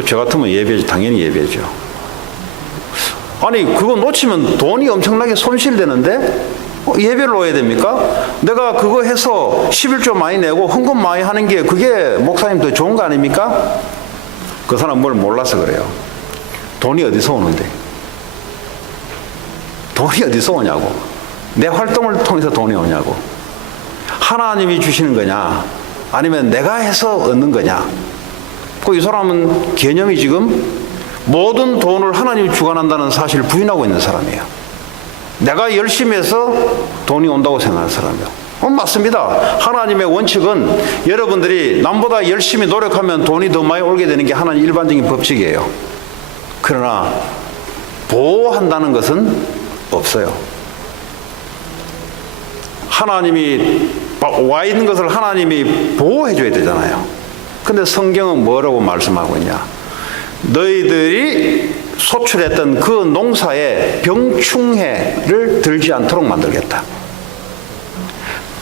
저 같으면 예배지, 당연히 예배죠. 아니, 그거 놓치면 돈이 엄청나게 손실되는데 예배를 놓아야 됩니까? 내가 그거 해서 11조 많이 내고 헌금 많이 하는 게 그게 목사님 더 좋은 거 아닙니까? 그 사람 뭘 몰라서 그래요. 돈이 어디서 오는데? 돈이 어디서 오냐고. 내 활동을 통해서 돈이 오냐고. 하나님이 주시는 거냐? 아니면 내가 해서 얻는 거냐? 이 사람은 개념이 지금 모든 돈을 하나님이 주관한다는 사실을 부인하고 있는 사람이에요. 내가 열심히 해서 돈이 온다고 생각하는 사람이에요. 맞습니다. 하나님의 원칙은 여러분들이 남보다 열심히 노력하면 돈이 더 많이 오게 되는 게 하나님 일반적인 법칙이에요. 그러나 보호한다는 것은 없어요. 하나님이 와 있는 것을 하나님이 보호해 줘야 되잖아요. 근데 성경은 뭐라고 말씀하고 있냐? 너희들이 소출했던 그 농사에 병충해를 들지 않도록 만들겠다.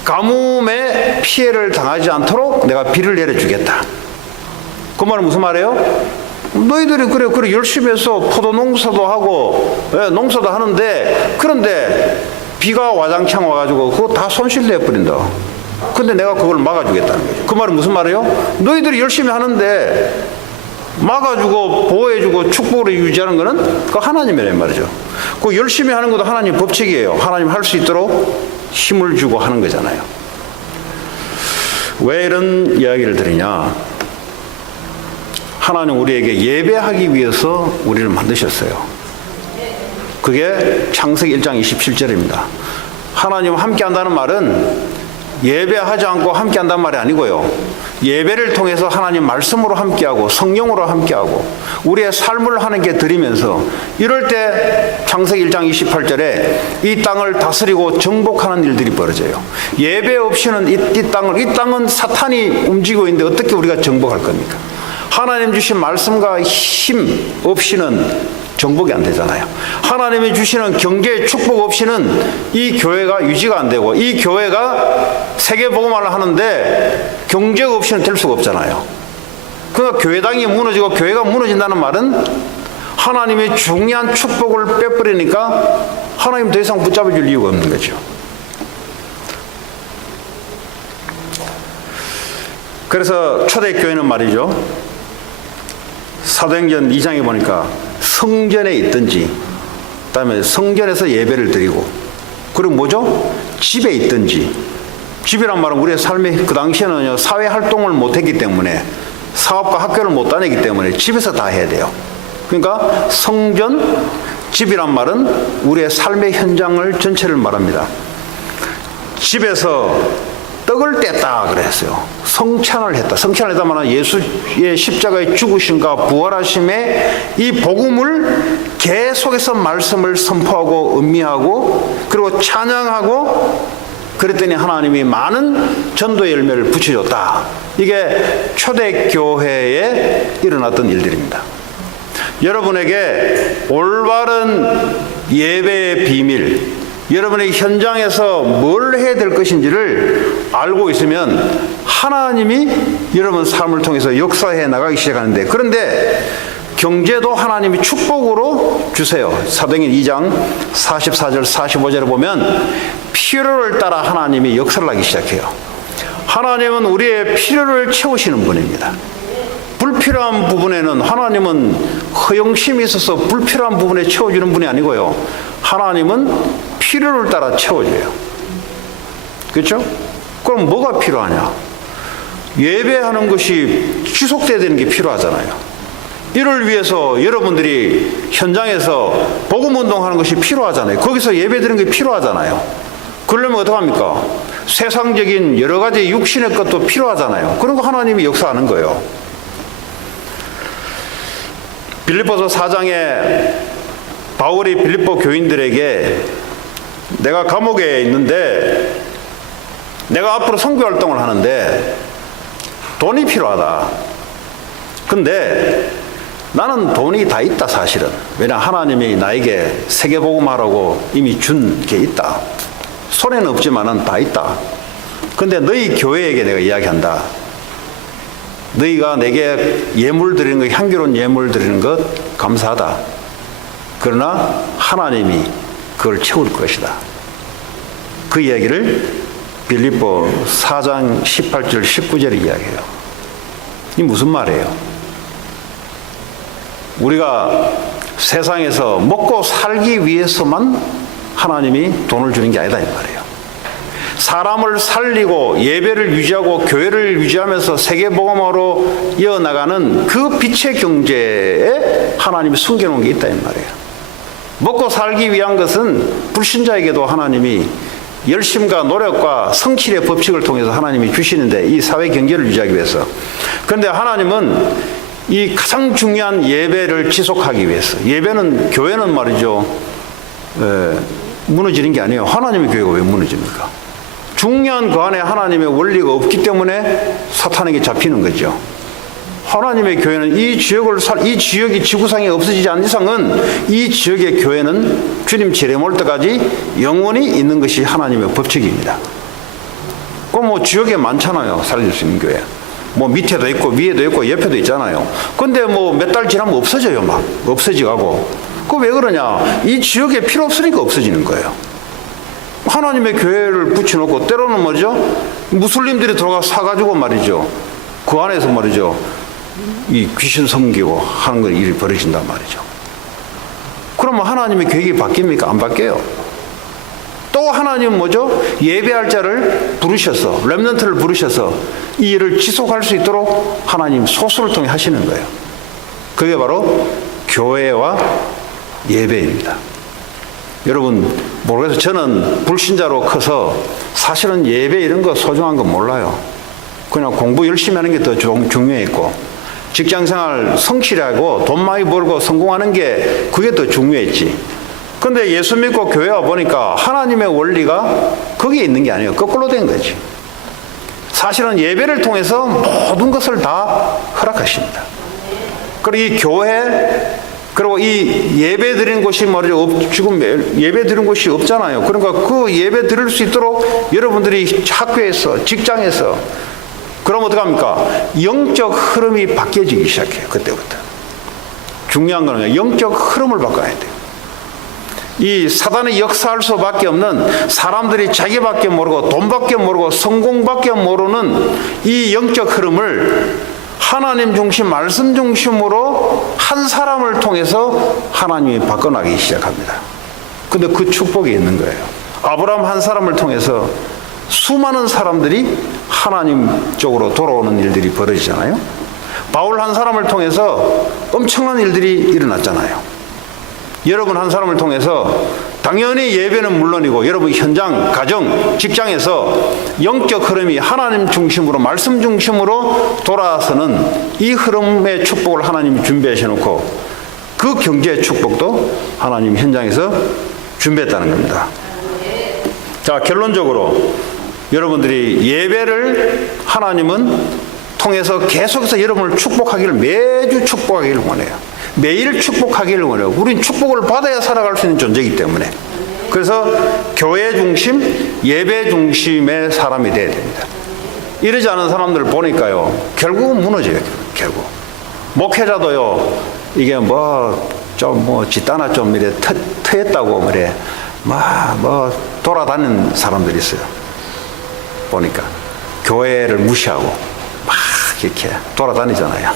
가뭄에 피해를 당하지 않도록 내가 비를 내려주겠다. 그 말은 무슨 말이에요? 너희들이 그래 열심히 해서 포도 농사도 하고 농사도 하는데 그런데 비가 와장창 와가지고 그거 다 손실내 버린다. 근데 내가 그걸 막아주겠다는 거죠. 그 말은 무슨 말이에요? 너희들이 열심히 하는데 막아주고 보호해주고 축복으로 유지하는 거는 그 하나님이란 말이죠. 그 열심히 하는 것도 하나님 법칙이에요. 하나님 할 수 있도록 힘을 주고 하는 거잖아요. 왜 이런 이야기를 드리냐? 하나님 우리에게 예배하기 위해서 우리를 만드셨어요. 그게 창세기 1장 27절입니다. 하나님 함께 한다는 말은 예배하지 않고 함께 한다는 말이 아니고요. 예배를 통해서 하나님 말씀으로 함께하고 성령으로 함께하고 우리의 삶을 하나님께 드리면서 이럴 때 창세기 1장 28절에 이 땅을 다스리고 정복하는 일들이 벌어져요. 예배 없이는 이 땅은 사탄이 움직이고 있는데 어떻게 우리가 정복할 겁니까? 하나님 주신 말씀과 힘 없이는 정복이 안 되잖아요. 하나님이 주시는 경계의 축복 없이는 이 교회가 유지가 안 되고 이 교회가 세계복음화를 하는데 경제가 없이는 될 수가 없잖아요. 그러니까 교회당이 무너지고 교회가 무너진다는 말은 하나님의 중요한 축복을 빼버리니까 하나님 더 이상 붙잡아 줄 이유가 없는 거죠. 그래서 초대교회는 말이죠. 사도행전 2장에 보니까 성전에 있든지 그다음에 성전에서 예배를 드리고, 그리고 뭐죠? 집에 있든지, 집이란 말은 우리의 삶의 그 당시에는 사회 활동을 못했기 때문에, 사업과 학교를 못 다니기 때문에 집에서 다 해야 돼요. 그러니까 성전, 집이란 말은 우리의 삶의 현장을 전체를 말합니다. 집에서 떡을 뗐다 그랬어요. 성찬을 했다. 성찬을 했다면 예수의 십자가의 죽으심과 부활하심의 이 복음을 계속해서 말씀을 선포하고 음미하고 그리고 찬양하고, 그랬더니 하나님이 많은 전도의 열매를 붙여줬다. 이게 초대교회에 일어났던 일들입니다. 여러분에게 올바른 예배의 비밀, 여러분의 현장에서 뭘 해야 될 것인지를 알고 있으면 하나님이 여러분 삶을 통해서 역사해 나가기 시작하는데, 그런데 경제도 하나님이 축복으로 주세요. 사도행전 2장 44절 45절에 보면 필요를 따라 하나님이 역사를 하기 시작해요. 하나님은 우리의 필요를 채우시는 분입니다. 불필요한 부분에는 하나님은 허영심이 있어서 불필요한 부분에 채워주는 분이 아니고요, 하나님은 필요를 따라 채워줘요. 그렇죠? 그럼 뭐가 필요하냐? 예배하는 것이 지속돼야 되는 게 필요하잖아요. 이를 위해서 여러분들이 현장에서 복음운동하는 것이 필요하잖아요. 거기서 예배드리는 게 필요하잖아요. 그러려면 어떡합니까? 세상적인 여러 가지 육신의 것도 필요하잖아요. 그런 거 하나님이 역사하는 거예요. 빌립보서 4장에 바울이 빌립보 교인들에게 내가 감옥에 있는데 내가 앞으로 선교 활동을 하는데 돈이 필요하다. 근데 나는 돈이 다 있다 사실은. 왜냐 하나님이 나에게 세계복음하라고 이미 준 게 있다. 손에는 없지만은 다 있다. 근데 너희 교회에게 내가 이야기한다. 너희가 내게 예물 드리는 것, 향기로운 예물 드리는 것 감사하다. 그러나 하나님이 그걸 채울 것이다. 그 이야기를 빌립보 4장 18절 19절에 이야기해요. 이 무슨 말이에요? 우리가 세상에서 먹고 살기 위해서만 하나님이 돈을 주는 게 아니다 이 말이에요. 사람을 살리고 예배를 유지하고 교회를 유지하면서 세계복음화로 이어나가는 그 빛의 경제에 하나님이 숨겨놓은 게 있다 이 말이에요. 먹고 살기 위한 것은 불신자에게도 하나님이 열심과 노력과 성실의 법칙을 통해서 하나님이 주시는데, 이 사회 경제를 유지하기 위해서. 그런데 하나님은 이 가장 중요한 예배를 지속하기 위해서, 예배는, 교회는 말이죠, 무너지는 게 아니에요. 하나님의 교회가 왜 무너집니까? 중요한 그 안에 하나님의 원리가 없기 때문에 사탄에게 잡히는 거죠. 하나님의 교회는 이 지역이 지구상에 없어지지 않는 이상은 이 지역의 교회는 주님 재림 올 때까지 영원히 있는 것이 하나님의 법칙입니다. 그럼 뭐 지역에 많잖아요. 살릴 수 있는 교회. 뭐 밑에도 있고 위에도 있고 옆에도 있잖아요. 근데 뭐 몇 달 지나면 없어져요. 막 없어지고. 그 왜 그러냐? 이 지역에 필요 없으니까 없어지는 거예요. 하나님의 교회를 붙여놓고 때로는 뭐죠? 무슬림들이 들어가 사가지고 말이죠. 그 안에서 말이죠. 이 귀신 섬기고 하는 건 일이 벌어진단 말이죠. 그러면 하나님의 계획이 바뀝니까? 안 바뀌어요. 또 하나님은 뭐죠? 예배할 자를 부르셔서, 렘넌트를 부르셔서 이 일을 지속할 수 있도록 하나님 소수를 통해 하시는 거예요. 그게 바로 교회와 예배입니다. 여러분 모르겠어요. 저는 불신자로 커서 사실은 예배 이런 거 소중한 거 몰라요. 그냥 공부 열심히 하는 게 더 중요했고, 직장생활 성실하고 돈 많이 벌고 성공하는 게 그게 더 중요했지. 근데 예수 믿고 교회 와 보니까 하나님의 원리가 거기에 있는 게 아니에요. 거꾸로 된 거지. 사실은 예배를 통해서 모든 것을 다 허락하십니다. 그리고 이 교회, 그리고 이 예배 드리는 곳이 말이죠. 지금 예배 드리는 곳이 없잖아요. 그러니까 그 예배 드릴 수 있도록 여러분들이 학교에서, 직장에서, 그럼 어떡합니까? 영적 흐름이 바뀌어지기 시작해요. 그때부터. 중요한 거는 영적 흐름을 바꿔야 돼요. 이 사단이 역사할 수밖에 없는, 사람들이 자기밖에 모르고 돈밖에 모르고 성공밖에 모르는 이 영적 흐름을 하나님 중심, 말씀 중심으로 한 사람을 통해서 하나님이 바꿔나기 시작합니다. 근데 그 축복이 있는 거예요. 아브라함 한 사람을 통해서 수많은 사람들이 하나님 쪽으로 돌아오는 일들이 벌어지잖아요. 바울 한 사람을 통해서 엄청난 일들이 일어났잖아요. 여러분 한 사람을 통해서 당연히 예배는 물론이고 여러분 현장, 가정, 직장에서 영적 흐름이 하나님 중심으로 말씀 중심으로 돌아서는 이 흐름의 축복을 하나님이 준비하셔 놓고 그 경제의 축복도 하나님 현장에서 준비했다는 겁니다. 자, 결론적으로 여러분들이 예배를 하나님은 통해서 계속해서 여러분을 축복하기를, 매주 축복하기를 원해요. 매일 축복하기를 원해요. 우린 축복을 받아야 살아갈 수 있는 존재이기 때문에. 그래서 교회 중심, 예배 중심의 사람이 돼야 됩니다. 이러지 않은 사람들을 보니까요, 결국은 무너져요. 결국 목회자도요, 이게 집단화 좀 이래 터했다고 그래 돌아다니는 사람들이 있어요. 보니까 교회를 무시하고 막 이렇게 돌아다니잖아요.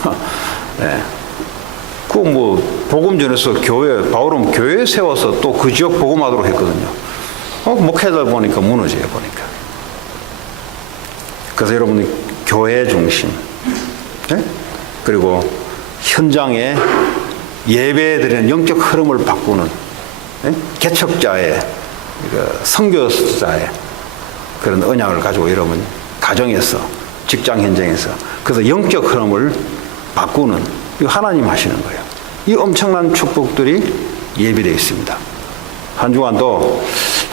네. 복음 전에서 바울은 교회 세워서 또 그 지역 복음하도록 했거든요. 목회자 보니까 무너져요, 보니까. 그래서 여러분이 교회 중심, 네? 그리고 현장에 예배드리는 영적 흐름을 바꾸는, 네? 개척자의, 선교사의 그런 언약을 가지고 여러분 가정에서, 직장 현장에서, 그래서 영적 흐름을 바꾸는, 이거 하나님 하시는 거예요. 이 엄청난 축복들이 예비되어 있습니다. 한 주간도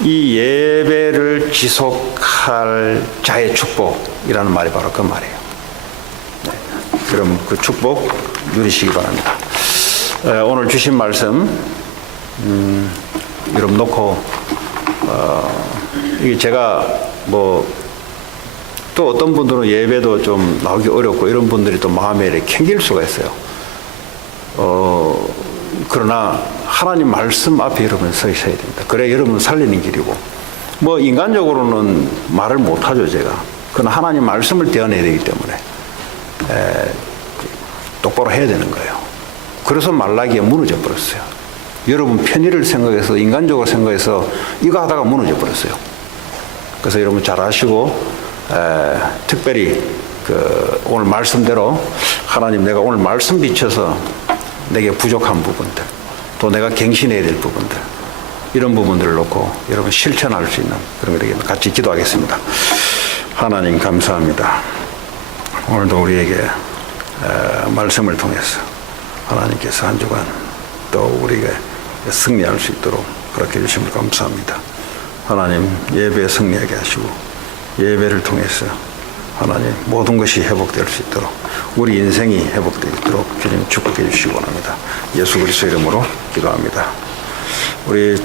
이 예배를 지속할 자의 축복이라는 말이 바로 그 말이에요. 네. 그럼 그 축복 누리시기 바랍니다. 오늘 주신 말씀 여러분 놓고 이게 제가 또 어떤 분들은 예배도 좀 나오기 어렵고 이런 분들이 또 마음에 이렇게 캥길 수가 있어요. 그러나 하나님 말씀 앞에 여러분 서 있어야 됩니다. 그래 여러분 살리는 길이고, 인간적으로는 말을 못하죠, 제가. 그러나 하나님 말씀을 떼어내야 되기 때문에 똑바로 해야 되는 거예요. 그래서 말라기에 무너져 버렸어요. 여러분 편의를 생각해서, 인간적으로 생각해서 이거 하다가 무너져 버렸어요. 그래서 여러분 잘 아시고, 특별히 오늘 말씀대로 하나님, 내가 오늘 말씀 비춰서 내게 부족한 부분들, 또 내가 갱신해야 될 부분들, 이런 부분들을 놓고 여러분 실천할 수 있는 그런 것들 같이 기도하겠습니다. 하나님 감사합니다. 오늘도 우리에게 말씀을 통해서 하나님께서 한 주간 또 우리가 승리할 수 있도록 그렇게 해주심을 감사합니다. 하나님 예배에 승리하게 하시고, 예배를 통해서 하나님 모든 것이 회복될 수 있도록, 우리 인생이 회복되도록 주님 축복해 주시기 원합니다. 예수 그리스도 이름으로 기도합니다. 우리